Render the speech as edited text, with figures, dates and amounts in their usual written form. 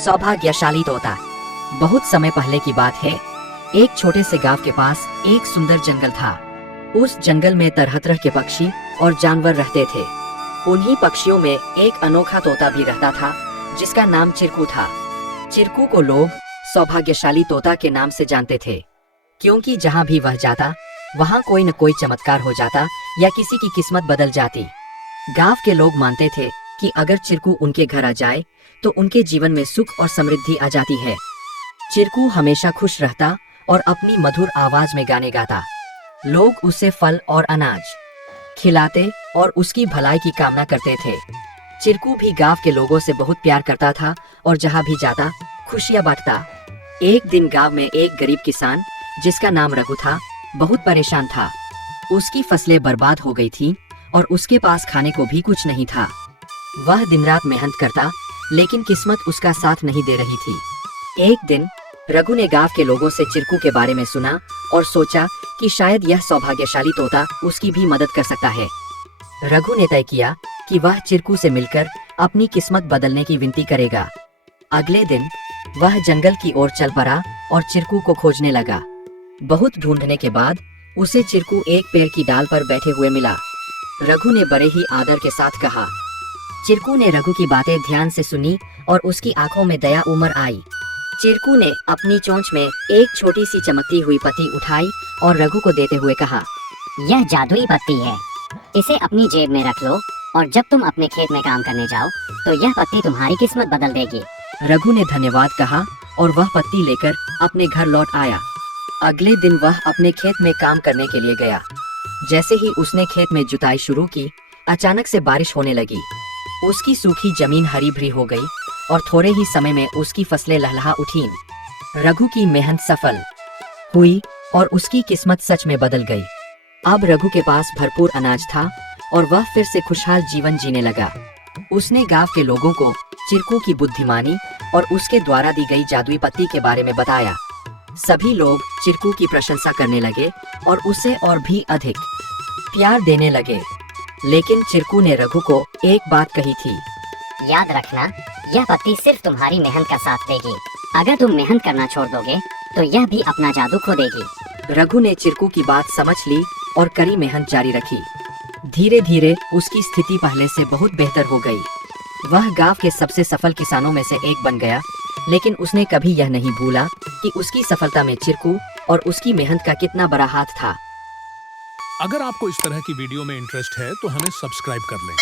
सौभाग्यशाली तोता। बहुत समय पहले की बात है। एक छोटे से गांव के पास एक सुंदर जंगल था। उस जंगल में तरह तरह के पक्षी और जानवर रहते थे। उन्हीं पक्षियों में एक अनोखा तोता भी रहता था जिसका नाम चिरकू था। चिरकू को लोग सौभाग्यशाली तोता के नाम से जानते थे, क्योंकि जहाँ भी वह जाता वहाँ कोई न कोई चमत्कार हो जाता या किसी की किस्मत बदल जाती। गांव के लोग मानते थे कि अगर चिरकू उनके घर आ जाए तो उनके जीवन में सुख और समृद्धि आ जाती है। चिरकू हमेशा खुश रहता और अपनी मधुर आवाज में गाने गाता। लोग उसे फल और अनाज खिलाते और उसकी भलाई की कामना करते थे। चिरकू भी गांव के लोगों से बहुत प्यार करता था और जहां भी जाता खुशियां बांटता। एक दिन गांव में एक गरीब किसान जिसका नाम रघु था बहुत परेशान था। उसकी फसलें बर्बाद हो गई थी और उसके पास खाने को भी कुछ नहीं था। वह दिन रात मेहनत करता, लेकिन किस्मत उसका साथ नहीं दे रही थी। एक दिन रघु ने गांव के लोगों से चिरकू के बारे में सुना और सोचा कि शायद यह सौभाग्यशाली तोता उसकी भी मदद कर सकता है। रघु ने तय किया कि वह चिरकू से मिलकर अपनी किस्मत बदलने की विनती करेगा। अगले दिन वह जंगल की ओर चल पड़ा और चिरकू को खोजने लगा। बहुत ढूंढने के बाद उसे चिरकू एक पेड़ की डाल पर बैठे हुए मिला। रघु ने बड़े ही आदर के साथ कहा। चिरकू ने रघु की बातें ध्यान से सुनी और उसकी आंखों में दया उमड़ आई। चिरकू ने अपनी चोंच में एक छोटी सी चमकती हुई पत्ती उठाई और रघु को देते हुए कहा, यह जादुई पत्ती है, इसे अपनी जेब में रख लो और जब तुम अपने खेत में काम करने जाओ तो यह पत्ती तुम्हारी किस्मत बदल देगी। रघु ने धन्यवाद कहा और वह पत्ती लेकर अपने घर लौट आया। अगले दिन वह अपने खेत में काम करने के लिए गया। जैसे ही उसने खेत में जुताई शुरू की, अचानक से बारिश होने लगी। उसकी सूखी जमीन हरी भरी हो गई और थोड़े ही समय में उसकी फसलें लहलहा उठीं। रघु की मेहनत सफल हुई और उसकी किस्मत सच में बदल गई। अब रघु के पास भरपूर अनाज था और वह फिर से खुशहाल जीवन जीने लगा। उसने गांव के लोगों को चिरकू की बुद्धिमानी और उसके द्वारा दी गई जादुई पत्ती के बारे में बताया। सभी लोग चिरकू की प्रशंसा करने लगे और उसे और भी अधिक प्यार देने लगे। लेकिन चिरकू ने रघु को एक बात कही थी, याद रखना, यह पत्ती सिर्फ तुम्हारी मेहनत का साथ देगी। अगर तुम मेहनत करना छोड़ दोगे तो यह भी अपना जादू खो देगी। रघु ने चिरकू की बात समझ ली और कड़ी मेहनत जारी रखी। धीरे धीरे उसकी स्थिति पहले से बहुत बेहतर हो गई। वह गांव के सबसे सफल किसानों में से एक बन गया। लेकिन उसने कभी यह नहीं भूला कि उसकी सफलता में चिरकू और उसकी मेहनत का कितना बड़ा हाथ था। अगर आपको इस तरह की वीडियो में इंटरेस्ट है तो हमें सब्सक्राइब कर लें